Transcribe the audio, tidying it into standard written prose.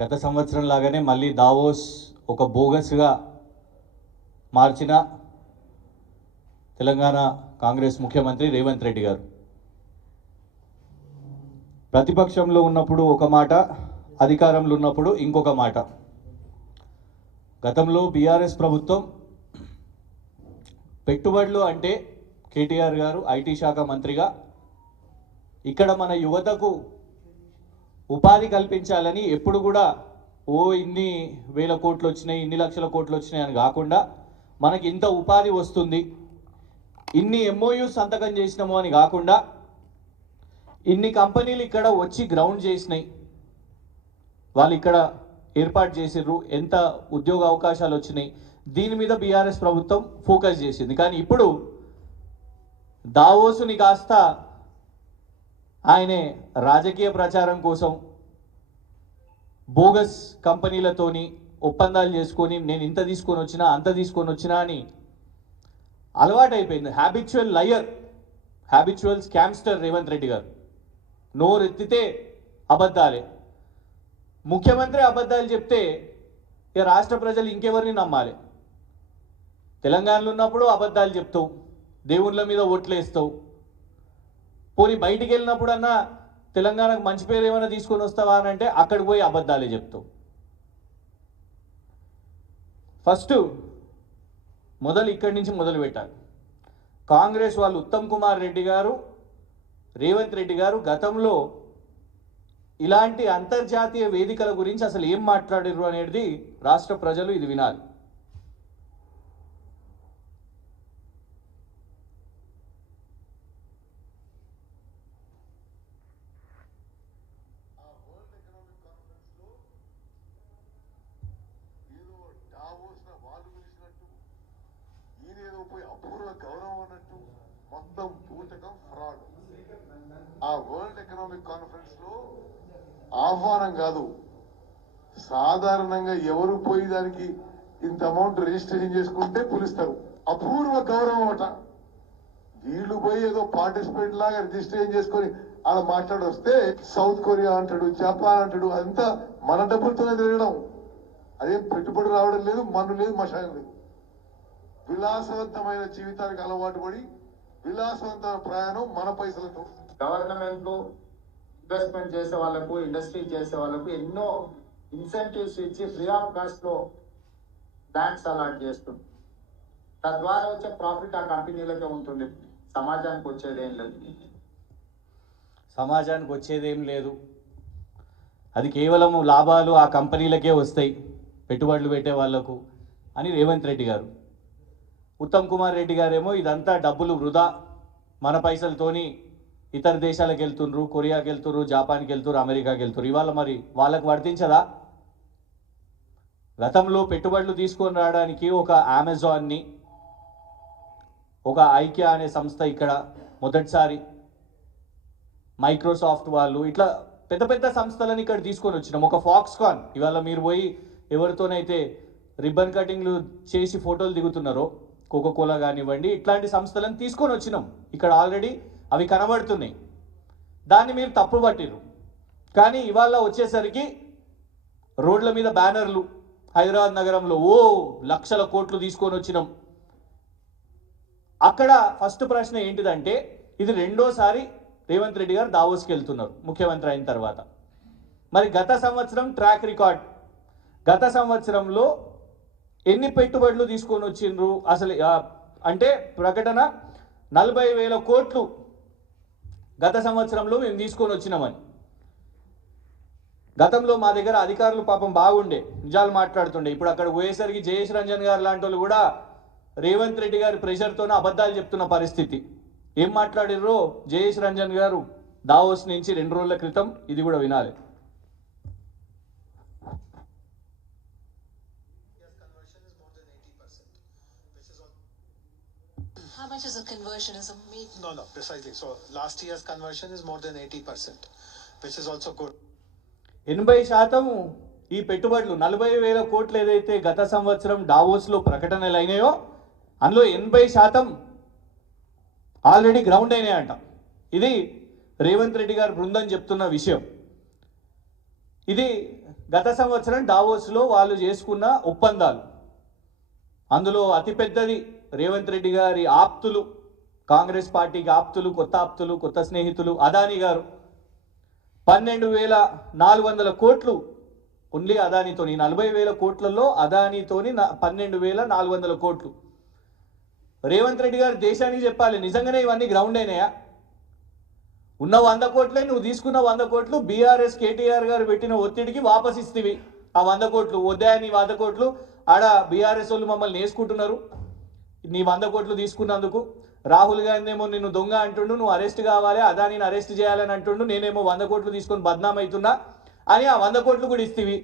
గత సంవత్సరం లాగానే మళ్ళీ దావోస్ ఒక బోగస్గా మార్చిన తెలంగాణ కాంగ్రెస్ ముఖ్యమంత్రి రేవంత్ రెడ్డి గారు ప్రతిపక్షంలో ఉన్నప్పుడు ఒక మాట, అధికారంలో ఉన్నప్పుడు ఇంకొక మాట. గతంలో బీఆర్ఎస్ ప్రభుత్వం పెట్టుబడులు అంటే కేటీఆర్ గారు ఐటీ శాఖ మంత్రిగా ఇక్కడ మన యువతకు ఉపాధి కల్పించాలని ఎప్పుడు కూడా ఇన్ని వేల కోట్లు వచ్చినాయి, ఇన్ని లక్షల కోట్లు వచ్చినాయి అని కాకుండా మనకి ఇంత ఉపాధి వస్తుంది, ఇన్ని ఎంఓయూ సంతకం చేసినాము అని కాకుండా ఇన్ని కంపెనీలు ఇక్కడ వచ్చి గ్రౌండ్ చేసినాయి, వాళ్ళు ఇక్కడ ఏర్పాటు చేసిర్రు, ఎంత ఉద్యోగ అవకాశాలు వచ్చినాయి, దీని మీద బీఆర్ఎస్ ప్రభుత్వం ఫోకస్ చేసింది. కానీ ఇప్పుడు దావోసుని కాస్త ఆయనే రాజకీయ ప్రచారం కోసం బోగస్ కంపెనీలతోని ఒప్పందాలు చేసుకొని నేను ఇంత తీసుకొని వచ్చినా అంత తీసుకొని వచ్చినా అని అలవాటైపోయింది. Habitual liar, habitual scamster Revanth Reddy గారు. నోరెత్తితే అబద్ధాలే. ముఖ్యమంత్రి అబద్ధాలు చెప్తే ఇక రాష్ట్ర ప్రజలు ఇంకెవరిని నమ్మాలి? తెలంగాణలో ఉన్నప్పుడు అబద్ధాలు చెప్తావు, దేవుళ్ళ మీద ఓట్లేస్తావు, పోనీ బయటికి వెళ్ళినప్పుడు అన్నా తెలంగాణకు మంచి పేరు ఏమైనా తీసుకొని వస్తావా అని అంటే అక్కడికి పోయి అబద్ధాలే చెప్తావు. ఫస్ట్ ఇక్కడి నుంచి మొదలు పెట్టాలి. కాంగ్రెస్ వాళ్ళు ఉత్తమ్ కుమార్ రెడ్డి గారు, రేవంత్ రెడ్డి గారు గతంలో ఇలాంటి అంతర్జాతీయ వేదికల గురించి అసలు ఏం మాట్లాడారు అనేది రాష్ట్ర ప్రజలు ఇది వినాలి. అపూర్వ గౌరవం అన్నట్టు మొత్తం పూటకం ఫ్రాడ్. ఆ వరల్డ్ ఎకనామిక్ కాన్ఫరెన్స్ లో ఆహ్వానం కాదు, సాధారణంగా ఎవరు పోయి దానికి ఇంత అమౌంట్ రిజిస్ట్రేషన్ చేసుకుంటే పిలుస్తారు. అపూర్వ గౌరవం అట. వీళ్ళు పోయి ఏదో పార్టిసిపేట్ లాగా రిజిస్ట్రేషన్ చేసుకొని అలా మాట్లాడొస్తే సౌత్ కొరియా అంటాడు, జపాన్ అంటాడు, అంతా మన డబ్బులతోనే తిరగడం. అదేం పెట్టుబడి రావడం లేదు, మన్ను లేదు, మషాయం లేదు. విలాసవంతమైన జీవితానికి అలవాటు పడి విలాసవంతమైన ప్రయాణం మన పైసలతో. గవర్నమెంట్ లో ఇన్వెస్ట్మెంట్ చేసే వాళ్ళకు, ఇండస్ట్రీ చేసే వాళ్ళకు ఎన్నో ఇన్సెంటివ్స్ ఇచ్చి ఫ్రీ ఆఫ్ కాస్ట్ లో ల్యాండ్స్ అలాట్ చేస్తుంది. తద్వారా వచ్చే ప్రాఫిట్ ఆ కంపెనీలకే ఉంటుంది, సమాజానికి వచ్చేదేం లేదు. సమాజానికి వచ్చేదేం లేదు, అది కేవలం లాభాలు ఆ కంపెనీలకే వస్తాయి, పెట్టుబడులు పెట్టే వాళ్లకు అని రేవంత్ రెడ్డి గారు. ఉత్తమ్ కుమార్ రెడ్డి గారేమో ఇదంతా డబ్బులు వృధా, మన పైసలతోని ఇతర దేశాలకు వెళ్తుండ్రు, కొరియాకి వెళ్తుర్రు, జాపాన్కి వెళ్తుర్రు, అమెరికాకి వెళ్తుర్రు. ఇవాళ మరి వాళ్ళకు వర్తించదా? గతంలో పెట్టుబడులు తీసుకొని రావడానికి ఒక అమెజాన్ని, ఒక ఐక్యా అనే సంస్థ ఇక్కడ మొదటిసారి, మైక్రోసాఫ్ట్ వాళ్ళు, ఇట్లా పెద్ద పెద్ద సంస్థలను ఇక్కడ తీసుకొని వచ్చినాం. ఒక ఫాక్స్కాన్, ఇవాళ మీరు పోయి ఎవరితోనైతే రిబ్బన్ కటింగ్లు చేసి ఫోటోలు దిగుతున్నారో, కోకోకోలా కానివ్వండి, ఇట్లాంటి సంస్థలను తీసుకొని వచ్చినాం. ఇక్కడ ఆల్రెడీ అవి కనబడుతున్నాయి. దాన్ని మీరు తప్పు పట్టిరు. కానీ ఇవాళ వచ్చేసరికి రోడ్ల మీద బ్యానర్లు, హైదరాబాద్ నగరంలో లక్షల కోట్లు తీసుకొని వచ్చినాం. అక్కడ ఫస్ట్ ప్రశ్న ఏంటిదంటే, ఇది రెండోసారి రేవంత్ రెడ్డి గారు దావోస్కి వెళ్తున్నారు ముఖ్యమంత్రి అయిన తర్వాత. మరి గత సంవత్సరం ట్రాక్ రికార్డ్, గత సంవత్సరంలో ఎన్ని పెట్టుబడులు తీసుకొని వచ్చిండ్రు అసలు అంటే ప్రకటన 40,000 కోట్లు గత సంవత్సరంలో మేము తీసుకొని వచ్చినామని. గతంలో మా దగ్గర అధికారులు పాపం బాగుండే, నిజాలు మాట్లాడుతుండే. ఇప్పుడు అక్కడ పోయేసరికి జయేష్ రంజన్ గారు లాంటి వాళ్ళు కూడా రేవంత్ రెడ్డి గారి ప్రెషర్తోనే అబద్ధాలు చెప్తున్న పరిస్థితి. ఏం మాట్లాడిర్రో జయేష్ రంజన్ గారు దావోస్ నుంచి 2 రోజుల క్రితం, ఇది కూడా వినాలి. How much is the conversionism mean? No, precisely. So last year's conversion is more than 80%, which is also good. 80% ఈ పెట్టుబడులు 40,000 కోట్లు ఏదైతే గత సంవత్సరం డావోస్లో ప్రకటనలు అయినాయో అందులో 80% ఆల్రెడీ గ్రౌండ్ అయినాయంట. ఇది రేవంత్ రెడ్డి గారు బృందం చెప్తున్న విషయం. ఇది గత సంవత్సరం డావోస్లో వాళ్ళు చేసుకున్న ఒప్పందాలు. అందులో అతిపెద్దది రేవంత్ రెడ్డి గారి ఆప్తులు, కాంగ్రెస్ పార్టీకి ఆప్తులు, కొత్త స్నేహితులు అదానీ గారు 12,400 కోట్లు ఓన్లీ అదానీతోని, 40,000 కోట్లలో అదానీతోని 12,400 కోట్లు. రేవంత్ రెడ్డి గారు దేశానికి చెప్పాలి, నిజంగానే ఇవన్నీ గ్రౌండ్ అయినాయా? ఉన్న 100 కోట్లే నువ్వు తీసుకున్న 100 కోట్లు బీఆర్ఎస్ కేటీఆర్ గారు పెట్టిన ఒత్తిడికి వాపస్ ఇస్తేవి. ఆ 100 కోట్లు వద్దా? నీ 100 కోట్లు ఆడ బీఆర్ఎస్ వాళ్ళు మమ్మల్ని నేసుకుంటున్నారు. నీ 100 కోట్లు తీసుకున్నందుకు రాహుల్ గాంధీ ఏమో నిన్ను దొంగ అంటుండు, నువ్వు అరెస్ట్ కావాలి, అదానీని అరెస్ట్ చేయాలని అంటుండు, నేనేమో 100 కోట్లు తీసుకొని బద్నాం అవుతున్నా అని ఆ 100 కోట్లు కూడా ఇస్తేవి.